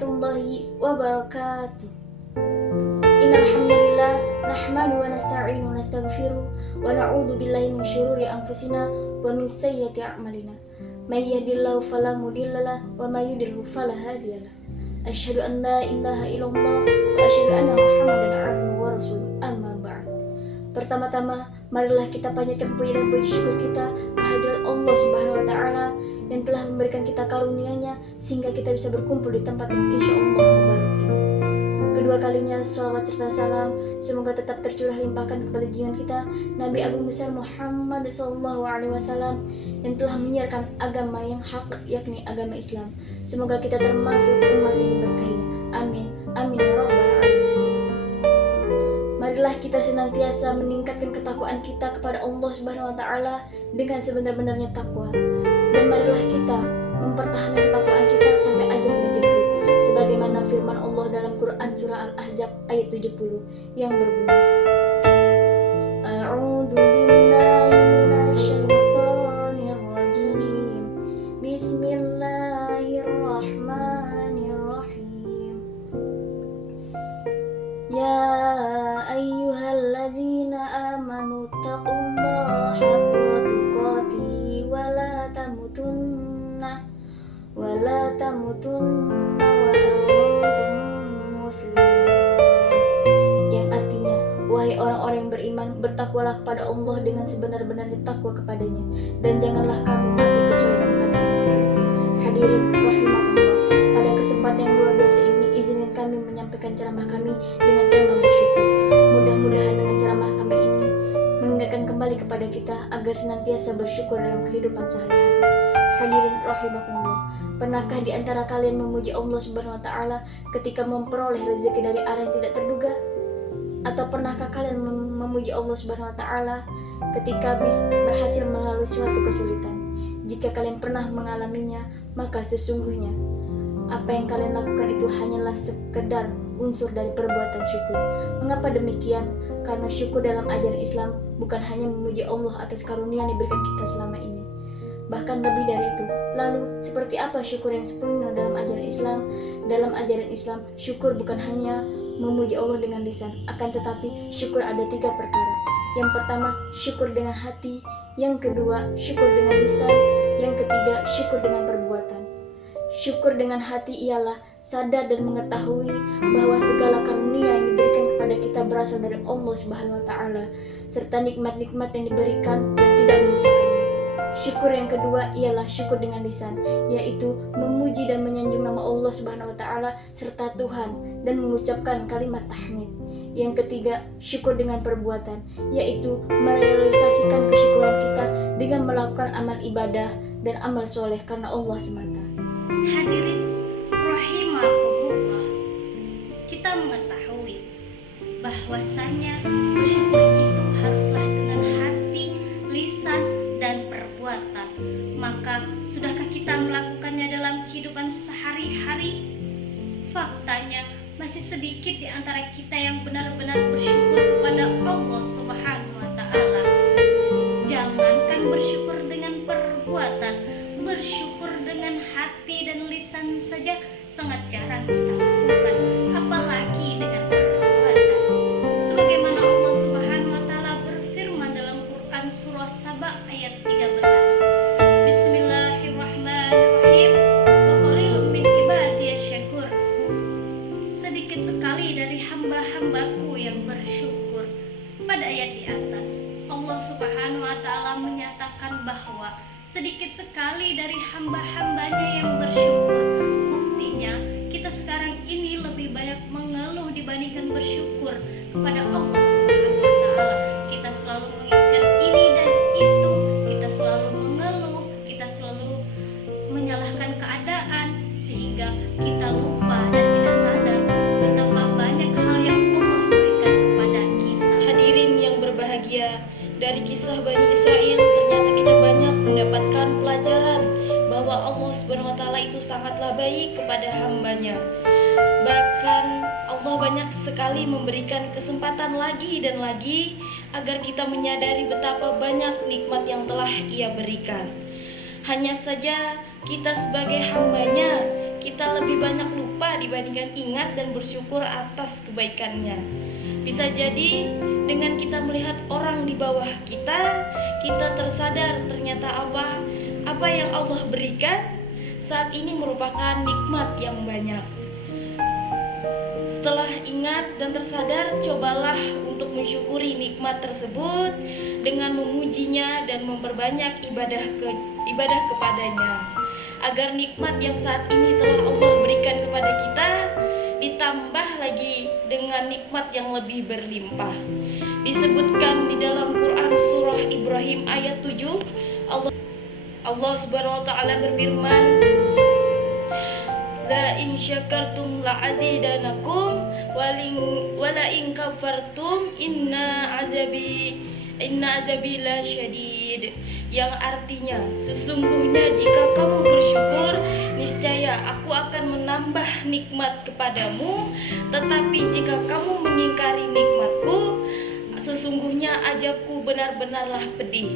warahmatullahi wabarakatuh. Innal hamdalillah nahmadu wa nasta'inu wa nastaghfiruh wa na'udzu billahi min syururi anfusina wa min sayyiati a'malina. May yahdihillahu fala mudhillalah wa may yudhlil fala hadiyalah. Asyhadu an la ilaha illallah wa asyhadu anna Muhammadan abduhu wa rasuluh. Amma ba'd. Pertama-tama, marilah kita panjatkan puji dan puji syukur kita kehadirat Allah Subhanahu wa taala yang telah memberikan kita karunia-Nya sehingga kita bisa berkumpul di tempat yang insyaallah mubarak ini. Kedua kalinya salawat serta salam semoga tetap tercurah limpahkan kepada junjungan kita Nabi Agung Besar Muhammad SAW yang telah menyiarkan agama yang hak, yakni agama Islam. Semoga kita termasuk umat yang berkahnya. Amin. Amin ya rabbal alamin. Marilah kita senantiasa meningkatkan ketakwaan kita kepada Allah Subhanahu wa taala dengan sebenar-benarnya takwa. Dan marilah kita mempertahankan ketakwaan kita sampai ajal menjemput. Sebagaimana firman Allah dalam Quran surah Al-Ahzab ayat 70 yang berbunyi, A'udzu billahi minasyaitonir rajim. Bismillahirrahmanirrahim. Ya ayyuhalladzina amanu taqullaha haqqa tuqatih wa la tamutunna wa antum muslimun. Yang artinya, wahai orang-orang yang beriman, bertakwalah kepada Allah dengan sebenar-benarnya takwa kepadanya, dan janganlah kamu mati kecuali dalam keadaan muslim. Hadirin rahimakumullah, pada kesempatan yang luar biasa ini izinkan kami menyampaikan ceramah kami dengan tema bersyukur. Mudah-mudahan dengan ceramah kami ini mengingatkan kembali kepada kita agar senantiasa bersyukur dalam kehidupan sehari-hari. Hadirin rahimakumullah, pernahkah di antara kalian memuji Allah Subhanahu wa taala ketika memperoleh rezeki dari arah yang tidak terduga? Atau pernahkah kalian memuji Allah Subhanahu wa taala ketika berhasil melalui suatu kesulitan? Jika kalian pernah mengalaminya, maka sesungguhnya apa yang kalian lakukan itu hanyalah sekedar unsur dari perbuatan syukur. Mengapa demikian? Karena syukur dalam ajaran Islam bukan hanya memuji Allah atas karunia yang diberikan kita selama ini, bahkan lebih dari itu. Lalu, seperti apa syukur yang sempurna dalam ajaran Islam? Dalam ajaran Islam, syukur bukan hanya memuji Allah dengan lisan, akan tetapi syukur ada 3 perkara. Yang pertama, syukur dengan hati. Yang kedua, syukur dengan lisan. Yang ketiga, syukur dengan perbuatan. Syukur dengan hati ialah sadar dan mengetahui bahwa segala karunia yang diberikan kepada kita berasal dari Allah Subhanahu wa taala, serta nikmat-nikmat yang diberikan dan tidak melupakannya. Syukur yang kedua ialah syukur dengan lisan, yaitu memuji dan menyanjung nama Allah Subhanahu wa taala serta Tuhan dan mengucapkan kalimat tahmid. Yang ketiga, syukur dengan perbuatan, yaitu merealisasikan kesyukuran kita dengan melakukan amal ibadah dan amal soleh karena Allah semata. Hadirin rahimakumullah, kita mengetahui bahwasannya bersyukur itu haruslah dengan hati, lisan, dan perbuatan. Maka sudahkah kita melakukannya dalam kehidupan sehari-hari? Faktanya masih sedikit di antara kita yang benar-benar bersyukur kepada Allah Subhanahu wa taala. Jangankan bersyukur dengan perbuatan, bersyukur dengan hati dan lisan saja sangat jarang kita lakukan, apalagi dengan perbuatan. Sebagaimana Allah Subhanahu wa taala berfirman dalam Quran surah Saba ayat 13. Bismillahirrahmanirrahim. Wa qalilun min ibadiyasy syakur. Sedikit sekali dari hamba-hambaku yang bersyukur. Pada ayat di atas, Allah Subhanahu wa taala menyatakan bahwa sedikit sekali dari hamba-hambanya yang bersyukur. Buktinya, kita sekarang ini lebih banyak mengeluh dibandingkan bersyukur kepada Allah Subhanahu wa taala. Kita selalu mengingatkan ini dan itu, kita selalu mengeluh, kita selalu menyalahkan keadaan sehingga kita lupa dan tidak sadar betapa banyak hal yang Allah berikan kepada kita. Hadirin yang berbahagia, dari kisah Bani Israel ternyata kita banyak mendapatkan pelajaran bahwa Allah Subhanahu wa taala itu sangatlah baik kepada hambanya. Bahkan Allah banyak sekali memberikan kesempatan lagi dan lagi agar kita menyadari betapa banyak nikmat yang telah Ia berikan. Hanya saja kita sebagai hambanya, kita lebih banyak lupa lupa dibandingkan ingat dan bersyukur atas kebaikannya. Bisa jadi dengan kita melihat orang di bawah kita tersadar ternyata apa yang Allah berikan saat ini merupakan nikmat yang banyak. Setelah ingat dan tersadar, cobalah untuk mensyukuri nikmat tersebut dengan memujinya dan memperbanyak ibadah kepadanya, agar nikmat yang saat ini telah Allah berikan kepada kita ditambah lagi dengan nikmat yang lebih berlimpah. Disebutkan di dalam Quran surah Ibrahim ayat 7, Allah Subhanahu wa taala berfirman, la in syakartum la azidanakum wala in kafartum inna azabi la syadid, yang artinya sesungguhnya jika kamu bersyukur niscaya aku akan menambah nikmat kepadamu, tetapi jika kamu mengingkari nikmatku sesungguhnya azabku benar-benarlah pedih.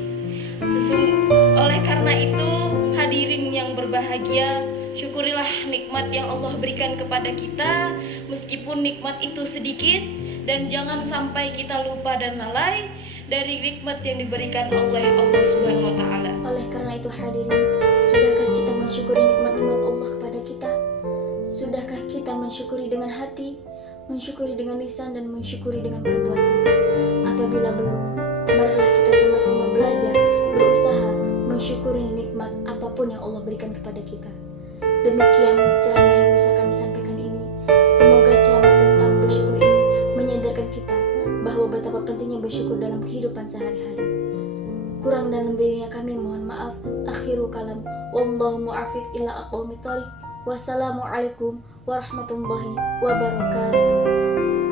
Oleh karena itu, hadirin yang berbahagia, syukurilah nikmat yang Allah berikan kepada kita, meskipun nikmat itu sedikit, dan jangan sampai kita lupa dan lalai dari nikmat yang diberikan oleh Allah Subhanahu wa taala. Oleh karena itu hadirin, sudahkah kita mensyukuri nikmat-nikmat Allah kepada kita? Sudahkah kita mensyukuri dengan hati, mensyukuri dengan lisan, dan mensyukuri dengan perbuatan? Apabila belum, marilah kita sama-sama belajar, berusaha mensyukuri nikmat apapun yang Allah berikan kepada kita. Demikian ceramah yang bisa kami sampaikan ini. Semoga ceramah tentang bersyukur ini menyadarkan kita bahwa betapa pentingnya bersyukur dalam kehidupan sehari-hari. Kurang dan lebihnya kami mohon maaf. Akhiru kalam, wallahu mu'afiq ila aqwamit thoriq. Wassalamualaikum warahmatullahi wabarakatuh.